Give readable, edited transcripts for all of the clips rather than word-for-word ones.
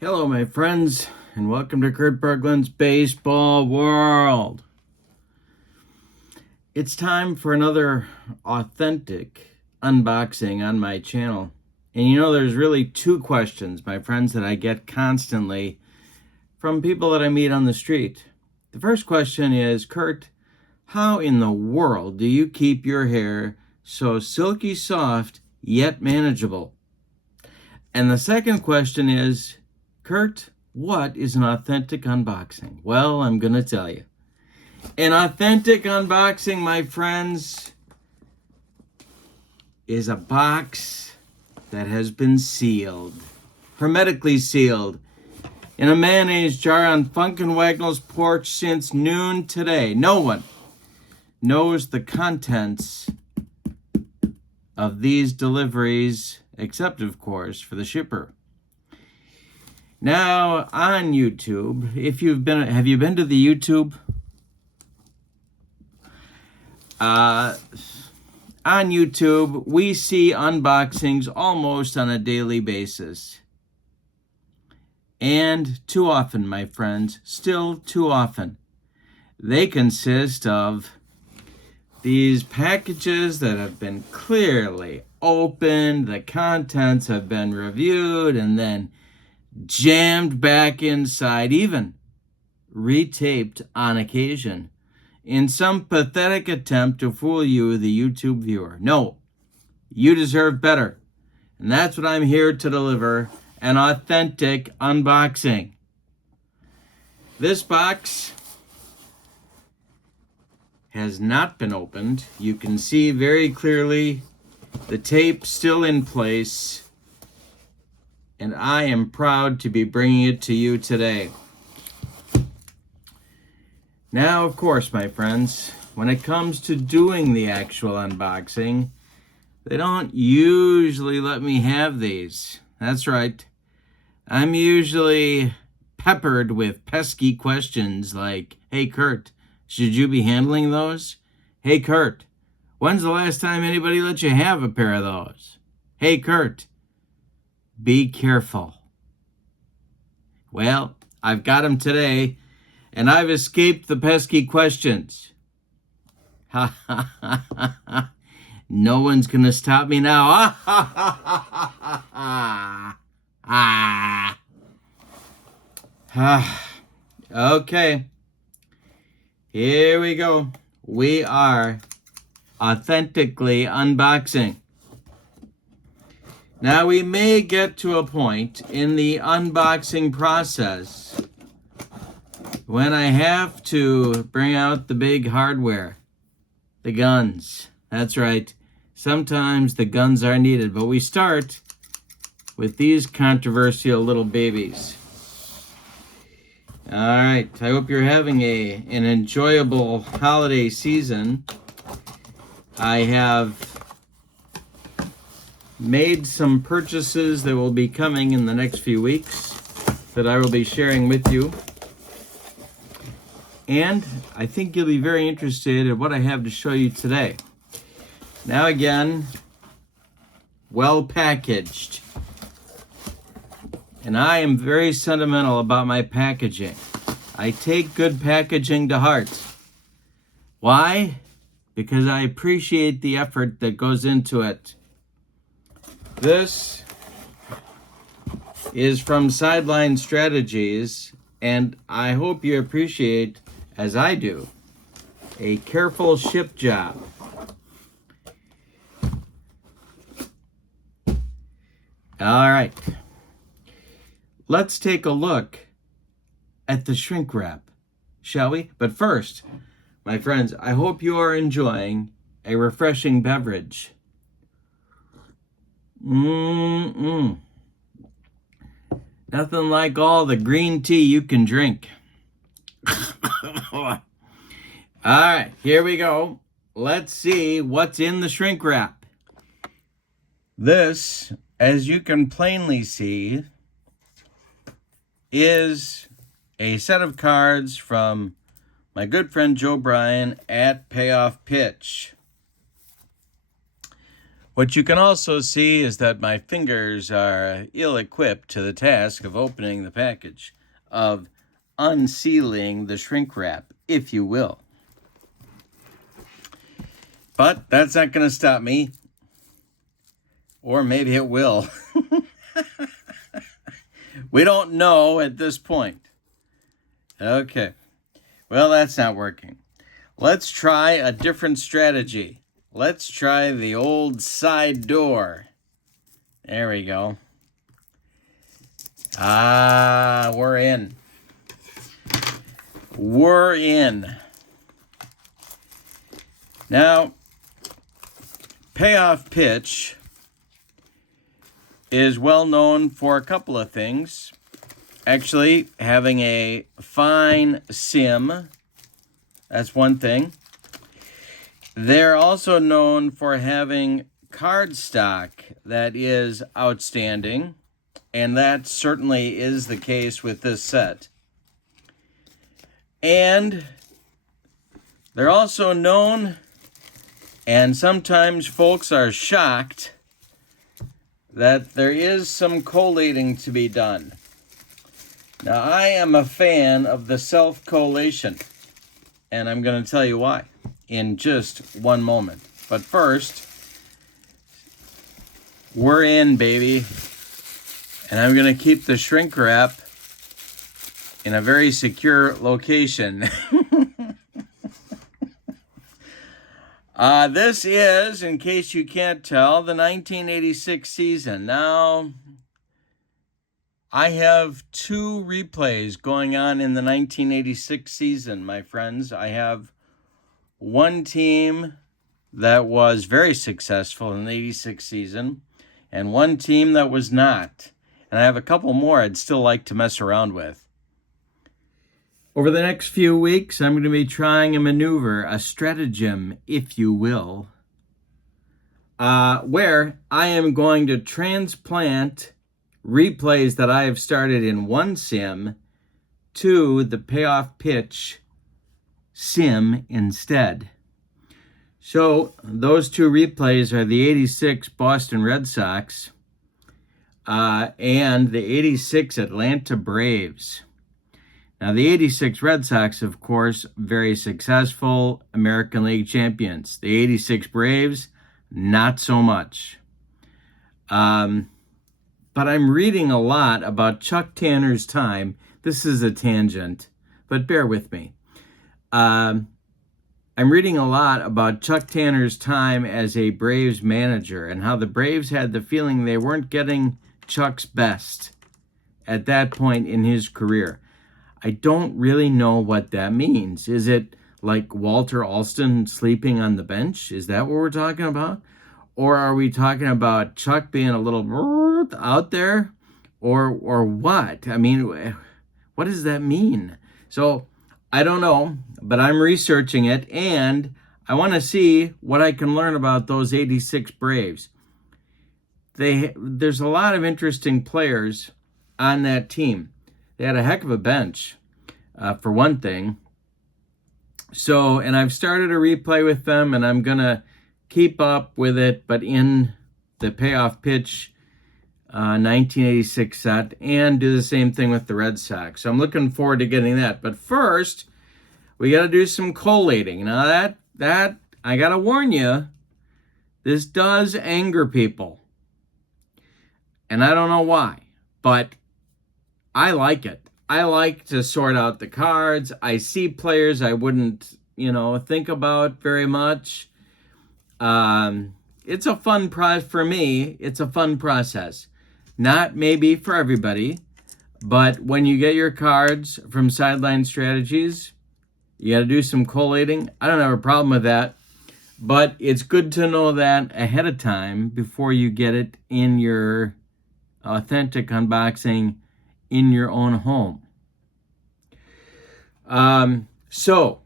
Hello, my friends, and welcome to Kurt Berglund's Baseball World. It's time for another authentic unboxing on my channel. And you know, there's really two questions, my friends, that I get constantly from people that I meet on the street. The first question is, Kurt, how in the world do you keep your hair so silky soft yet manageable? And the second question is, Kurt, what is an authentic unboxing? Well, I'm going to tell you. An authentic unboxing, my friends, is a box that has been sealed, hermetically sealed, in a mayonnaise jar on Funkin' Wagnall's porch since noon today. No one knows the contents of these deliveries, except, of course, for the shipper. Now, on YouTube, have you been to the YouTube? On YouTube, we see unboxings almost on a daily basis. And too often, my friends, still too often, they consist of these packages that have been clearly opened, the contents have been reviewed, and then jammed back inside, even retaped on occasion, in some pathetic attempt to fool you, the YouTube viewer. No, you deserve better. And that's what I'm here to deliver, an authentic unboxing. This box has not been opened. You can see very clearly the tape still in place, and I am proud to be bringing it to you today. Now, of course, my friends, when it comes to doing the actual unboxing, they don't usually let me have these. That's right. I'm usually peppered with pesky questions like, hey, Kurt, should you be handling those? Hey, Kurt, when's the last time anybody let you have a pair of those? Hey, Kurt, be careful. Well, I've got them today, and I've escaped the pesky questions. Ha ha ha ha ha. No one's going to stop me now. Ah ha ha ha ha ha. Ah. Okay. Here we go. We are authentically unboxing. Now, we may get to a point in the unboxing process when I have to bring out the big hardware, the guns. That's right. Sometimes the guns are needed, but we start with these controversial little babies. All right. I hope you're having an enjoyable holiday season. I have made some purchases that will be coming in the next few weeks that I will be sharing with you. And I think you'll be very interested in what I have to show you today. Now again, well packaged. And I am very sentimental about my packaging. I take good packaging to heart. Why? Because I appreciate the effort that goes into it. This is from Sideline Strategies, and I hope you appreciate, as I do, a careful ship job. All right. Let's take a look at the shrink wrap, shall we? But first, my friends, I hope you are enjoying a refreshing beverage. Nothing like all the green tea you can drink. All right, here we go. Let's see what's in the shrink wrap. This, as you can plainly see, is a set of cards from my good friend Joe Bryan at Payoff Pitch. What you can also see is that my fingers are ill-equipped to the task of opening the package, of unsealing the shrink wrap, if you will. But that's not going to stop me. Or maybe it will. We don't know at this point. Okay. Well, that's not working. Let's try a different strategy. Let's try the old side door. There we go. Ah, we're in. We're in. Now, Payoff Pitch is well known for a couple of things. Actually, having a fine sim, that's one thing. They're also known for having card stock that is outstanding, and that certainly is the case with this set. And they're also known, and sometimes folks are shocked, that there is some collating to be done. Now, I am a fan of the self-collation, and I'm going to tell you why in just one moment. But first, we're in, baby, and I'm going to keep the shrink wrap in a very secure location. This is, in case you can't tell, the 1986 season. Now, I have two replays going on in the 1986 season, my friends. I have one team that was very successful in the 86 season, and one team that was not. And I have a couple more I'd still like to mess around with. Over the next few weeks, I'm going to be trying a maneuver, a stratagem, if you will, where I am going to transplant replays that I have started in one sim to the Payoff Pitch sim instead. So those two replays are the 86 Boston Red Sox and the 86 Atlanta Braves. Now, the 86 Red Sox, of course, very successful American League champions. The 86 Braves, not so much. But I'm reading a lot about Chuck Tanner's time. This is a tangent, but bear with me. I'm reading a lot about Chuck Tanner's time as a Braves manager and how the Braves had the feeling they weren't getting Chuck's best at that point in his career. I don't really know what that means. Is it like Walter Alston sleeping on the bench? Is that what we're talking about? Or are we talking about Chuck being a little out there? Or what? I mean, what does that mean? So I don't know, but I'm researching it, and I want to see what I can learn about those 86 Braves. There's a lot of interesting players on that team. They had a heck of a bench, for one thing. So, and I've started a replay with them, and I'm going to keep up with it, but in the Payoff Pitch 1986 set, and do the same thing with the Red Sox. So I'm looking forward to getting that. But first, we got to do some collating. Now, that I got to warn you, this does anger people. And I don't know why, but I like it. I like to sort out the cards. I see players I wouldn't, think about very much. It's a fun process for me. It's a fun process. Not maybe for everybody, but when you get your cards from Sideline Strategies, you got to do some collating. I don't have a problem with that, but it's good to know that ahead of time before you get it in your authentic unboxing in your own home. So,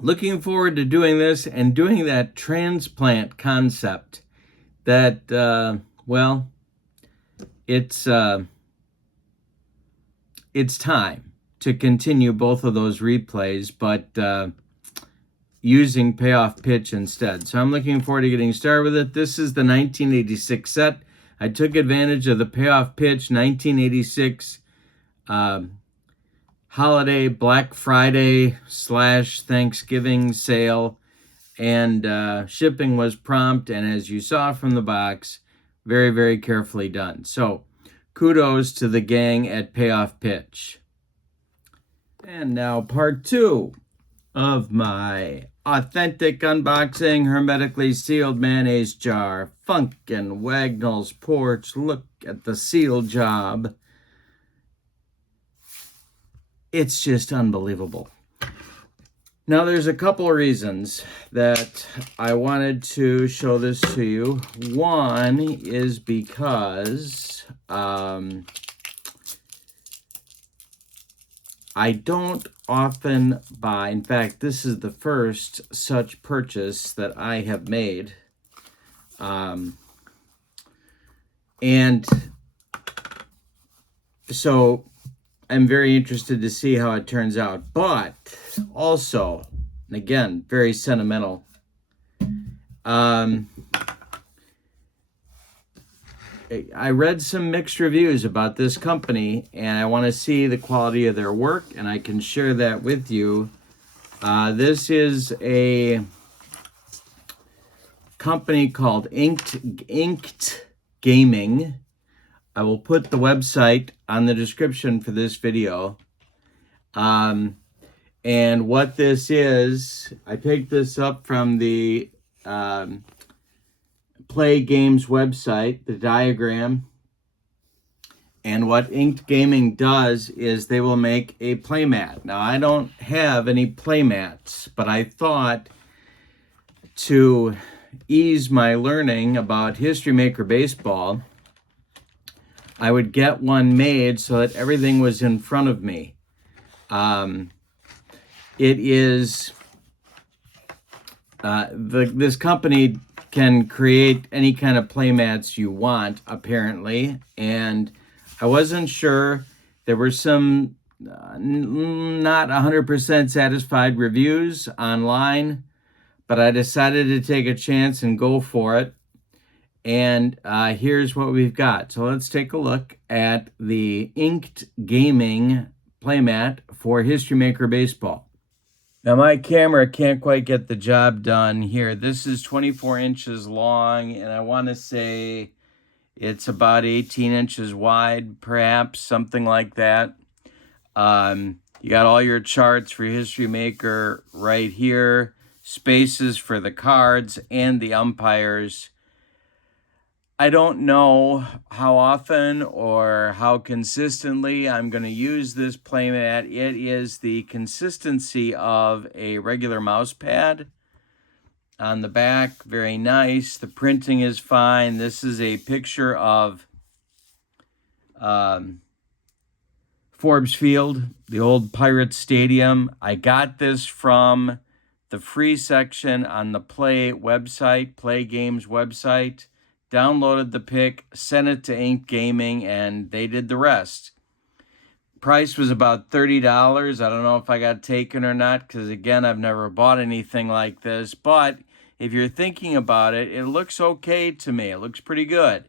looking forward to doing this and doing that transplant concept that, it's time to continue both of those replays, but using Payoff Pitch instead. So I'm looking forward to getting started with it. This is the 1986 set. I took advantage of the Payoff Pitch 1986 holiday Black Friday / Thanksgiving sale, and shipping was prompt, and as you saw from the box, very, very carefully done. So kudos to the gang at Payoff Pitch. And now part 2 of my authentic unboxing, hermetically sealed mayonnaise jar, Funkin' Wagnall's Porch. Look at the seal job. It's just unbelievable. Now, there's a couple of reasons that I wanted to show this to you. One is because I don't often buy, in fact, this is the first such purchase that I have made. And so I'm very interested to see how it turns out. But also, and again, very sentimental, I read some mixed reviews about this company, and I want to see the quality of their work, and I can share that with you. This is a company called Inked Gaming. I will put the website on the description for this video. And what this is, I picked this up from the Play Games website, the diagram. And what Inked Gaming does is they will make a playmat. Now, I don't have any playmats, but I thought to ease my learning about History Maker Baseball, I would get one made so that everything was in front of me. It is, this company can create any kind of playmats you want, apparently, and I wasn't sure. There were some not 100% satisfied reviews online, but I decided to take a chance and go for it. And here's what we've got. So let's take a look at the Inked Gaming playmat for History Maker Baseball. Now, my camera can't quite get the job done here. This is 24 inches long, and I want to say it's about 18 inches wide, perhaps, something like that. You got all your charts for History Maker right here, spaces for the cards and the umpires. I don't know how often or how consistently I'm going to use this playmat. It is the consistency of a regular mouse pad. On the back, very nice. The printing is fine. This is a picture of Forbes Field, the old Pirates Stadium. I got this from the free section on the Play website, Play Games website. Downloaded the pic, sent it to Inked Gaming, and they did the rest. Price was about $30. I don't know if I got taken or not, because again, I've never bought anything like this. But if you're thinking about it, it looks okay to me. It looks pretty good.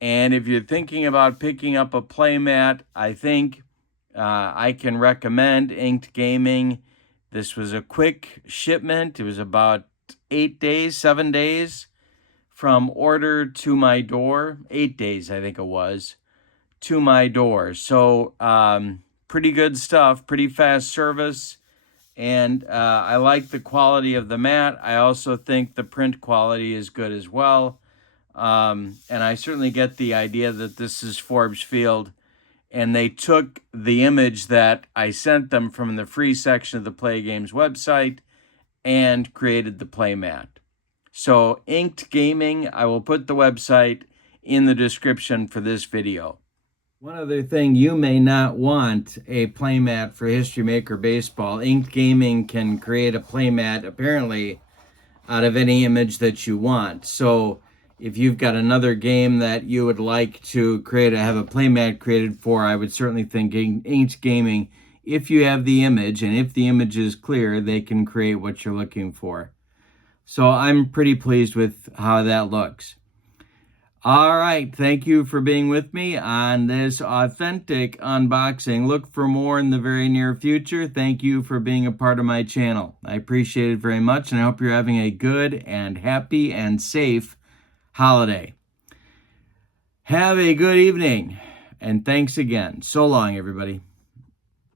And if you're thinking about picking up a playmat, I think I can recommend Inked Gaming. This was a quick shipment. It was about 8 days, 7 days. From order to my door, 8 days, I think it was, to my door. So pretty good stuff, pretty fast service. And I like the quality of the mat. I also think the print quality is good as well. And I certainly get the idea that this is Forbes Field. And they took the image that I sent them from the free section of the Play Games website and created the playmat. So Inked Gaming, I will put the website in the description for this video. One other thing, you may not want a playmat for History Maker Baseball. Inked Gaming can create a playmat, apparently, out of any image that you want. So if you've got another game that you would like to have a playmat created for, I would certainly think Inked Gaming if you have the image, and if the image is clear, they can create what you're looking for. So I'm pretty pleased with how that looks. All right, thank you for being with me on this authentic unboxing. Look for more in the very near future. Thank you for being a part of my channel. I appreciate it very much, and I hope you're having a good and happy and safe holiday. Have a good evening, and thanks again. So long, everybody.